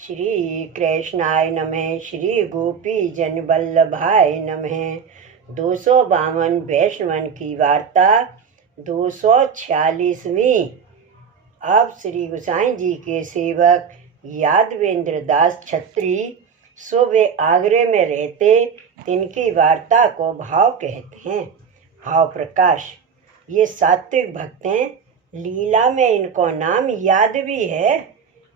श्री कृष्णाय नमः। श्री गोपी जन वल्लभाय नमः। 252 वैष्णवन की वार्ता 246वीं। अब श्री गोसाई जी के सेवक यादवेंद्र दास छत्री सो वे आगरे में रहते, तिनकी वार्ता को भाव कहते हैं। भाव प्रकाश। ये सात्विक भक्त हैं, लीला में इनको नाम यादवी है।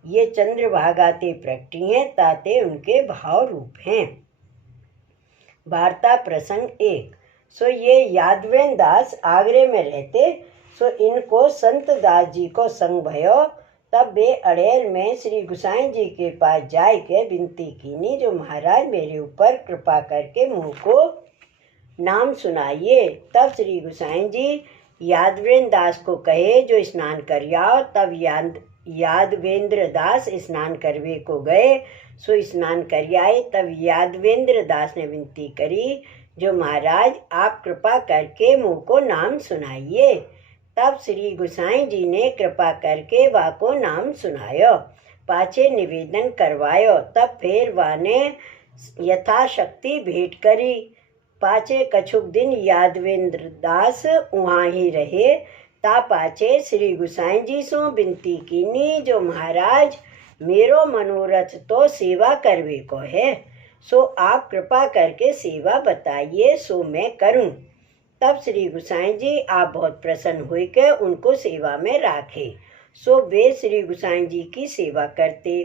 ये चंद्रभागा ते प्रकटी हैं, ताते उनके भाव रूप हैं। वार्ता प्रसंग 1। सो ये यादवेंद्र दास आगरे में रहते, सो इनको संत दास जी को संग भयो। तब वे अड़ेल में श्री गोसाई जी के पास जाय के विनती कीनी, जो महाराज मेरे ऊपर कृपा करके मुँह को नाम सुनाइए। तब श्री गोसाई जी यादवेंद्र दास को कहे, जो स्नान कर आओ। तब यादवेंद्र दास स्नान करवे को गए, सो स्नान कर आए। तब यादवेंद्र दास ने विनती करी, जो महाराज आप कृपा करके मुँह को नाम सुनाइए। तब श्री गोसाई जी ने कृपा करके वा को नाम सुनायो, पाछे निवेदन करवायो। तब फिर वाने यथाशक्ति भेंट करी। पाछे कछुक दिन यादवेंद्र दास वहाँ ही रहे। ता पाछे श्री गोसाई जी सो विनती कीनी, जो महाराज मेरो मनोरथ तो सेवा करवे को है, सो आप कृपा करके सेवा बताइए, सो मैं करूं। तब श्री गोसाई जी आप बहुत प्रसन्न हुए के उनको सेवा में राखे। सो वे श्री गोसाई जी की सेवा करते।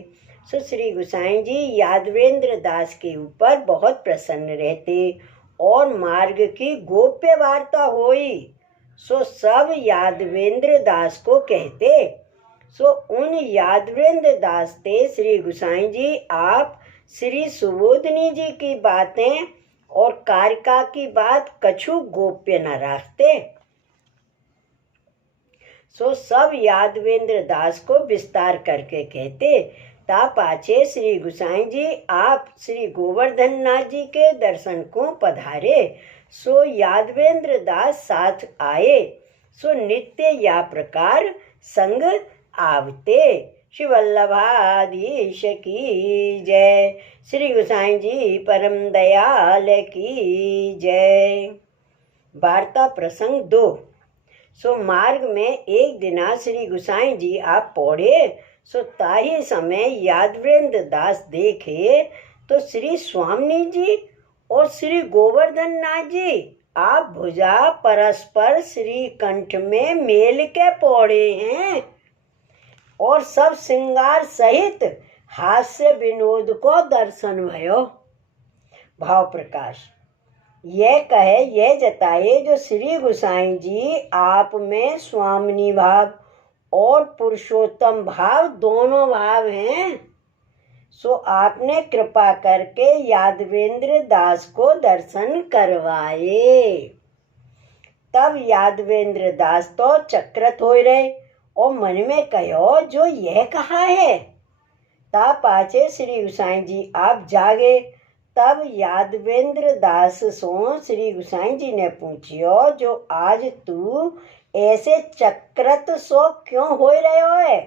सो श्री गोसाई जी यादवेंद्र दास के ऊपर बहुत प्रसन्न रहते और मार्ग की गोप्य वार्ता हुई। सो सब यादवेंद्र दास को कहते। सो उन यादवेंद्र दास ते श्री गोसाई जी आप श्री सुबोधनी जी की बातें और कारिका की बात कछु गोप्य न रखते। सो सब यादवेंद्र दास को विस्तार करके कहते। ता पाछे श्री गोसाई जी आप श्री गोवर्धन नाथ जी के दर्शन को पधारे। सो यादवेंद्र दास साथ आए। सो नित्य या प्रकार संग आवते। श्री वल्लभाधीश की जय। श्री गोसाई जी परम दयाल की जय। वार्ता प्रसंग 2। सो मार्ग में एक दिना श्री गोसाई जी आप पौड़े। सो ताही समय यादवेंद्र दास देखे तो श्री स्वामी जी और श्री गोवर्धन नाथ जी आप भुजा परस्पर श्री कंठ में मेल के पौड़े हैं और सब श्रृंगार सहित हास्य विनोद को दर्शन भयो। भाव प्रकाश। यह कहे यह जताए, जो श्री गोसाई जी आप में स्वामिनी भाव और पुरुषोत्तम भाव दोनों भाव हैं। सो आपने कृपा करके यादवेंद्र दास को दर्शन करवाए। तब यादवेंद्र दास तो चक्रत हो रहे और मन में कहो, जो यह कहा है। ता पाछे श्री गोसाई जी आप जागे। तब यादवेंद्र दास सो श्री गोसाई जी ने पूछियो, जो आज तू ऐसे चक्रत सो क्यों हो रहे हो है।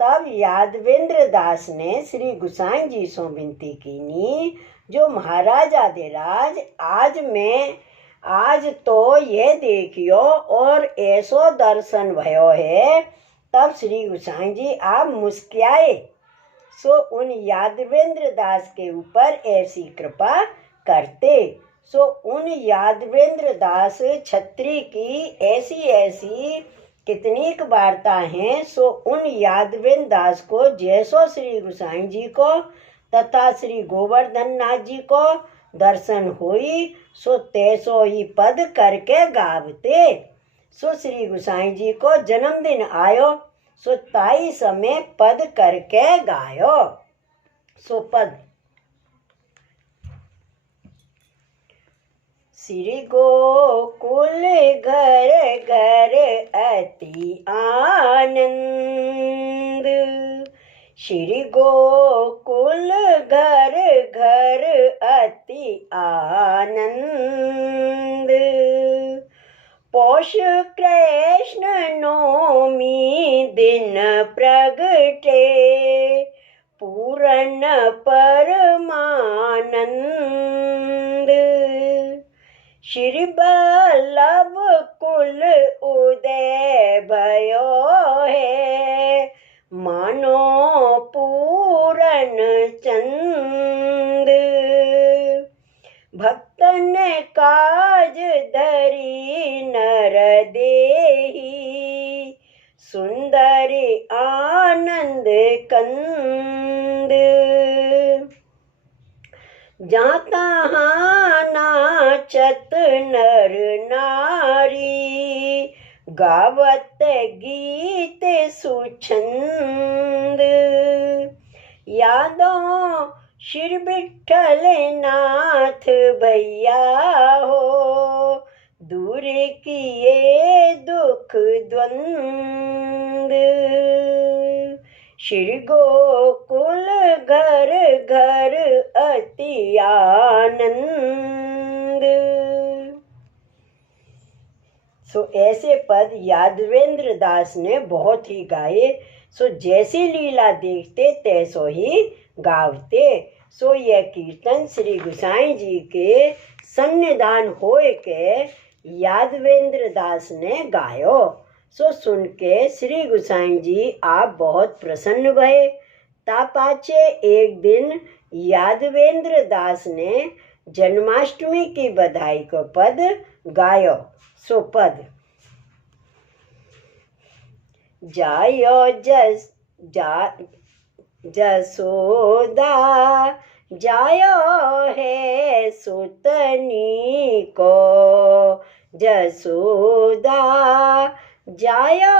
तब यादवेंद्र दास ने श्री गोसाई जी सो विनती कीनी, जो महाराज आदिराज आज तो ये देखियो और ऐसो दर्शन भयो है। तब श्री गोसाई जी आप मुस्कियाए। सो उन यादवेंद्र दास के ऊपर ऐसी कृपा करते। सो उन यादवेंद्र दास छत्री की ऐसी कितनी वार्ता हैं। सो उन यादवेंद्र दास को जैसो श्री गोसाई जी को तथा श्री गोवर्धन नाथ जी को दर्शन हुई, सो तैसो ही पद करके गावते। सो श्री गोसाई जी को जन्मदिन आयो, सो ताई समय पद करके गायो। सो पद। श्री गोकुल घर घर अति आनंद। श्री गोकुल घर घर अति आनंद। पौष कृष्ण नवमी दिन प्रगटे पूरन परमानंद। श्री बल्लभ कुल उदय भयो है, मानो पूरन चंद। भक्तन काज धरी नर देही, सुंदरी आनंद कंद। जहाँ तहाँ नाचत नर नारी, गावत गीत सुछंद। यादों श्री विठ्ठल नाथ भैया हो, दूर किए दुख द्वंद। श्री गोकुल घर घर अति आनंद। सो ऐसे पद यादवेंद्र दास ने बहुत ही गाए। सो जैसी लीला देखते तैसो ही गावते। सो यह कीर्तन श्री गुसाई जी के सन्निधान होए के यादवेंद्र दास ने गायो। सो सुन के श्री गुसाई जी आप बहुत प्रसन्न भये। तापाचे एक दिन यादवेंद्र दास ने जन्माष्टमी की बधाई को पद गायो। सो पद जायो जसोदा, जायो है सुतनी को। जसोदा जायो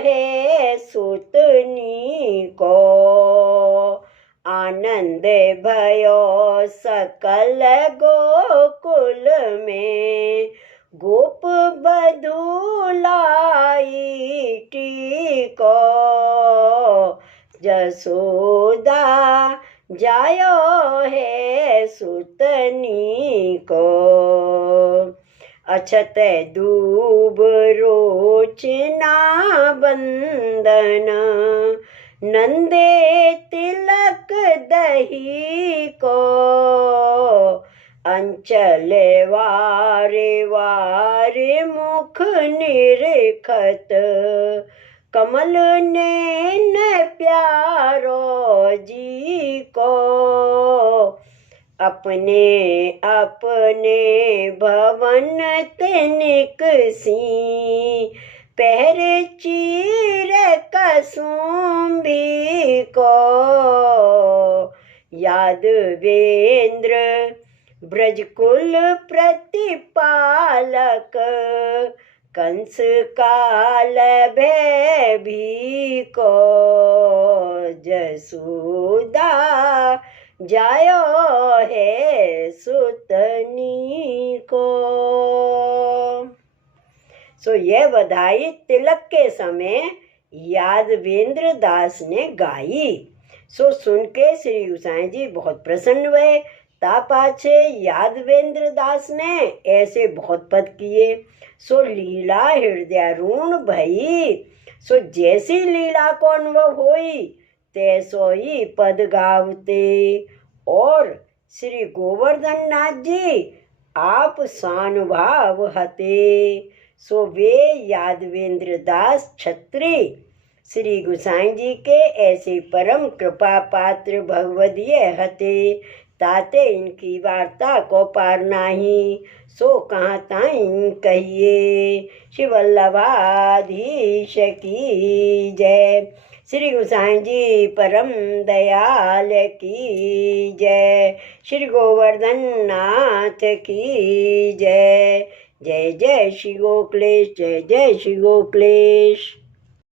है सुतनी को, आनंद भयो सकल गोकुल में। गोप बधुलाई टीको, जसोदा जायो है सुतनी को। अछत दूब रोचना बंदन, नंदे तिलक दही को। अंचल वारे वारे मुख निरखत, कमल नैन प्यारो जी को। अपने अपने भवन तनिकसी, पहर चीर कसुम्भी को। यादवेंद्र ब्रजकुल प्रतिपालक, कंस काल भय भी को। जसोदा जायो है सुतनी को। सो यह बधाई तिलक के समय यादवेंद्र दास ने गाई। सो सुन के श्री गुसाई जी बहुत प्रसन्न हुए। तापाछे यादवेंद्र दास ने ऐसे बहुत पद किए। सो लीला हृदयारूण भई। सो जैसी लीला को अनुभव होई तैसो ही पद गावते। और श्री गोवर्धन नाथ जी आप सानुभाव हते। सो वे यादवेंद्र दास छत्री श्री गुसाई जी के ऐसे परम कृपा पात्र भगवदीय हते। ताते इनकी वार्ता को पार नाही, सो कहाँ ताई कहिए। श्री वल्लभाधीश की जय। श्री गुसाई जी परम दयाल की जय। श्री गोवर्धन नाथ की जय। जय जय श्री गोकुलेश, जय जय श्री गोकुलेश।